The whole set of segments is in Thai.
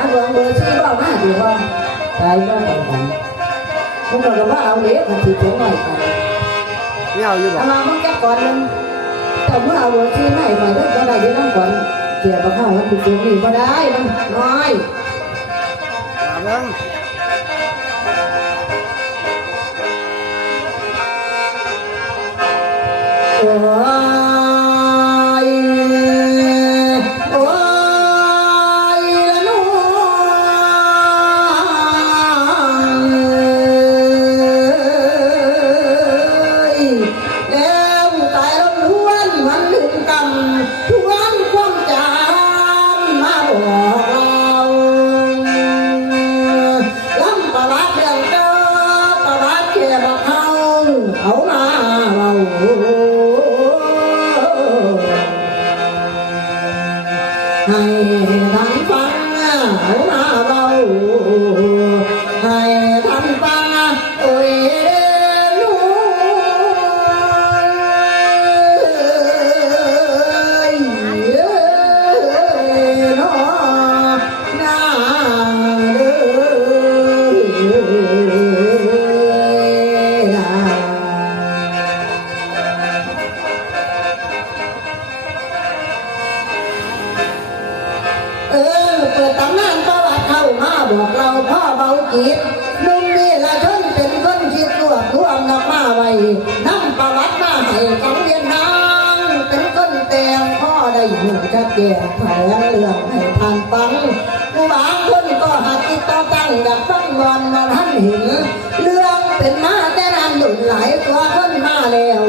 อันเบอร์เบอร์ที่ว่ามาดีว่าตายก็ต้องกันมึงก็ว่าเอาเด็กมันสิเจ๋งหน่อยกันไม่เอาอยู่บ่เนั้นฟังเรา หูจะแก่แถลงเรื่องให้ทานฟังบางคนก็หักติดต่อตั้งดับฟังบอลมาท่านหิน เรื่องเป็นมาแต่นานหลุดหลายตัวคนมาแล้ว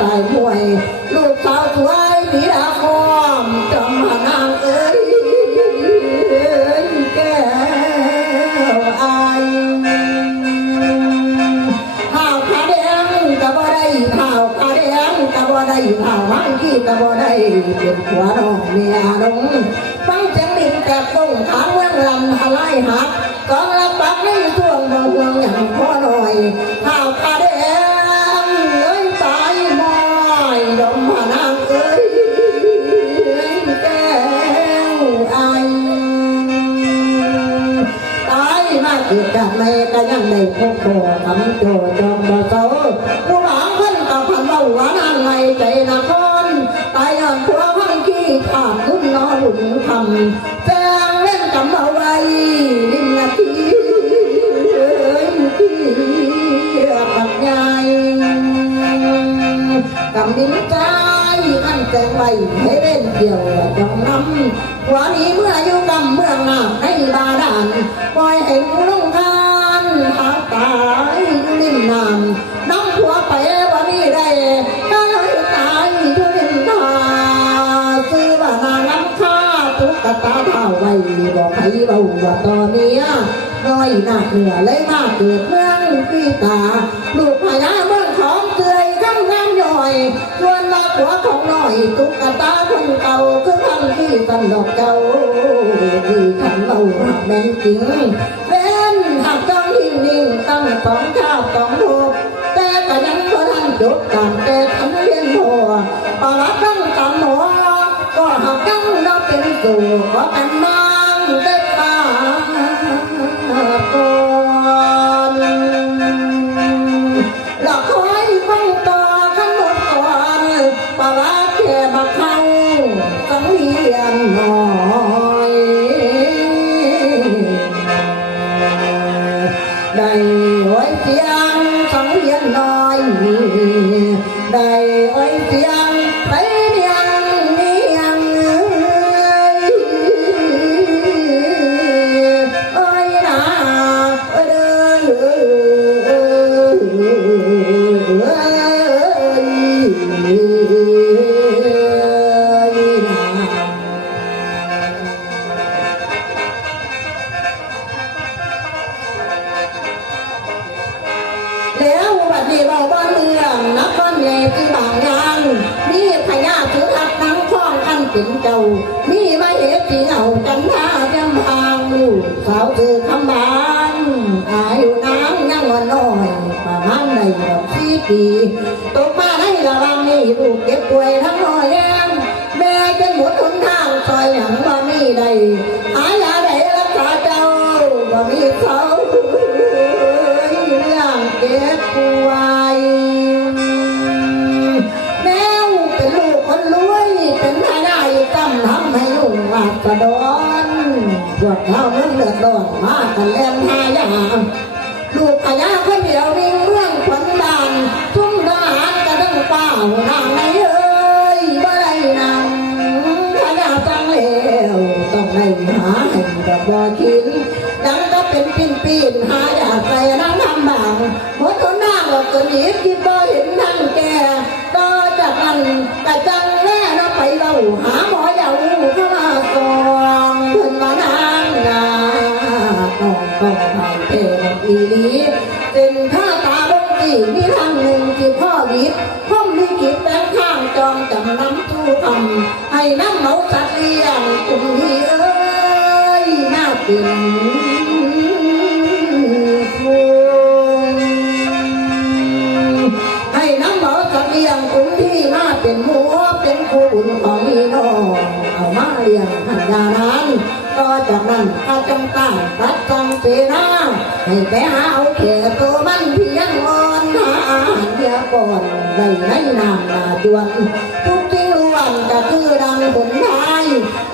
ตายมวย ลูกสาวสวยผีดาคอมจำมานางเอ้ยแก้วอายข้าวขาแดงก็บ่ได้ข้าวขาแดงก็บ่ได้ข้าวหังกี้ก็บ่ได้เป็นผัวน้องเมียน้องฟังเสียงดินแต่ต้งทางเมืองลำทลายหักกองลำปักในช่วงบ่ห่วงอย่างพอหน่อยข้าวขาายมาเกิดจากแม่ก็ยังได้พบตัวทำโจจอมบ่เศร้าผู้หวังเพิ่นกับพันเบาหวานอันไงใจนคนตายย้อนผัวพังขี้ขาดคุณนนอหลุนคำแจ้งเล่นจำเอาไว้ดินนาทีเอ้ยที่ปักใหญ่กำดินใจอันแจ้งไว้ให้เล่นเกี่ยวจองน้ำ วันนี้เมื่ออยู่กำเมืองน้ำให้บาดาลปล่อยให้หนูลงทานหาตายอยู่ริมน้ำน้องผัวไปวันนี้ได้ก็เลยตายอยู่ริมทานซื้อว่านางน้ำข้าตุกตาเท่าไว้บอกให้เบาว่าตอนเนี้ยน้อยหนักเหนือเลยมาเกิดเมืองปีตาลูกพญาเมืองของเกยข้างงามย่อย ส่วนมาผัวของน้อยตุ๊กตาคนเก่าคือคำที่ตันดอกเก่าที่ขันเราหักแม่นจริงเว้นหักจ้องที่นิ่งตั้งสองข้าวสองโลกแต่ก็ยังบ่ทันจบตามแต่ทันเรียนหัวปลาตั้งตามหัวก็หักจังเราเป็นสู่ก็เป็นมา บัดนี้เราบ้านเมืองนครใหญ่คือบางยางมีพญาสุทัศน์ทั้งข้องอันเป็นเจ้า มีมาเหตุที่เอากันหน้าจำพางลูกสาวคือคำบางอายุนางยังว่าน้อยประมาณในดอกสี่ปีตกมาในระหวังนี้ลูกเก็บป่วยทั้งน้อยแรงแม่จนหมดหนทางซอยหยังว่ามีใดหายาใดรักษาเจ้าว่ามีเขา บป่วยแมวเป็นลูกคนรวยเป็นทายาทจำทำให้ลุงราษฎรพวกเขาเมื่อเดือดร้อนมากันเล่นทายาลูกพญาคนเดียววิ่งเมืองขวัญบานทุ่มทหารกระดังเป้านางในเอ้ยบ่ได้นางพญาจังเลวต้องได้หาให้กับบ่กินดังก็ เป็นปีนปีนหาอยากใส่นั่งทำบางหมดคนหน้าเราก็หนีที่บ่เห็นนั่งแก่ต่อจากนั้นกะจังแม่นะไปเราหาหมออยาเข้ามาสองเพื่อนมานางนาต้องต้องไปเทนอีลีเป็นท่าตาบงตีมีทางหนึ่งที่พ่อวิทย์พ่อมลิขิตแบงข้างจองจำนำทูคำให้น้ำเหมาสัตว์เลี้ยงกุ่มที่เอ้ ยน่าเป็นให้น้ำหมอสักเลี้ยงคุณที่มาเป็นหมูเป็นคู่บุญของพี่น้องเอามาเลี้ยงพันยานั้นต่อจากนั้นข้าจำตั้งตัดจังเสนาให้ไปหาเอาแก่ตัวมันเพียงอ่อนหาอาหารเดียก่อนไว้ในน้ำนาจวนทุกที่ล้วนก็คือดังผลทาย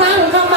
นั่งข้าง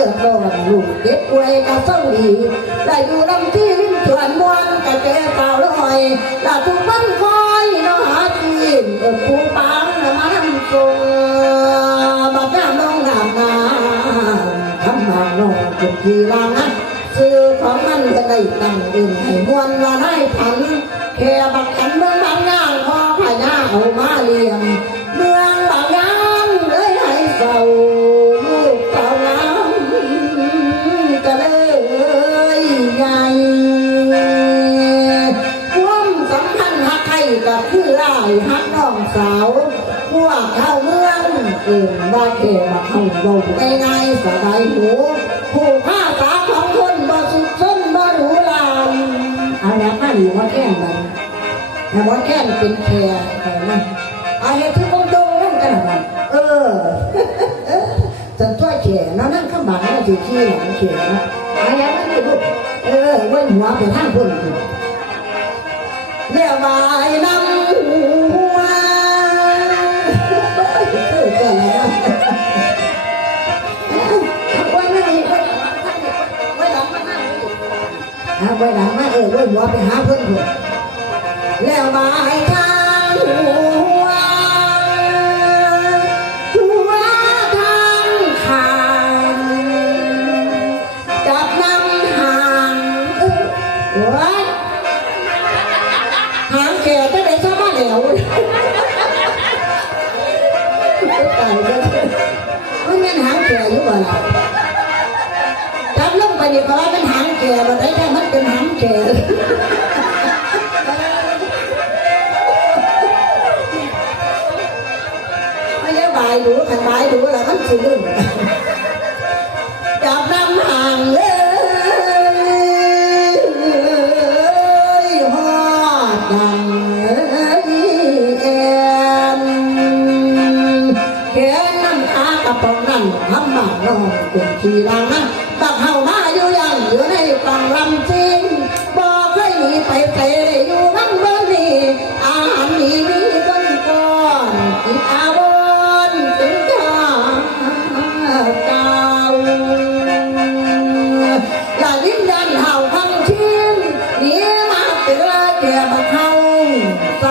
รักคนเลือดร้อนลูกเด็กป่วยก็เศร้าดีได้อยู่ลำที่ลิ้นชวนมวนก็เจอสาวลอยลาทุกมันคอยนอหาทีนเออผู้ปังมานำส่งบัดน้ำน้องน้ำน้ำทำมาน้องจุดที่ลานะชื่อของมันจะได้ตั้งอื่นให้มวนว่าได้พันแค่บักขันเมืองบางย่างพอพญาเอามาเลี้ยงเมืองบาง คือไล่หักน้องสาวพวกเข้าเมืองเอิ่นว่าเขมาเข้าเบง่ายๆสบายหูผู้ฆ่าสาของคนบ่สุดส้นบ่หรูหรานเอาละมาดีว่าแค่นมันแต่ว่าแค่เป็นแค่แค่นั้นเอาเหตุที่คงโดงนั่นกันนะเออฉันช่วแข่นั่นนั่งข้างบ้านนั่นสิขี้หลังแข่นะอาละมันนี่ลูกเออไว้หัวไปทางพุ่นเรียกว่าไอ้น้ำ หาไว้หลังมาเออไว้หัวไปหาเพื่อนผมแล้วมาให้ทางหัวหัวทางทางจับนำห่างเออโอ้ยหางแขวจะได้ซะบ้านแหวตายแล้วมันเป็นหางแก่อยู่บ่ล่ะจับลงไปนี่ก็ว่ามัน เป็นหางแก่ไม่ได้บายดูขัน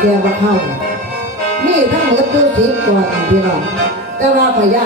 แก่ว่าเข้านี่ทั้งหมดตัวสีกว่าพี่น้องแต่ว่าพยา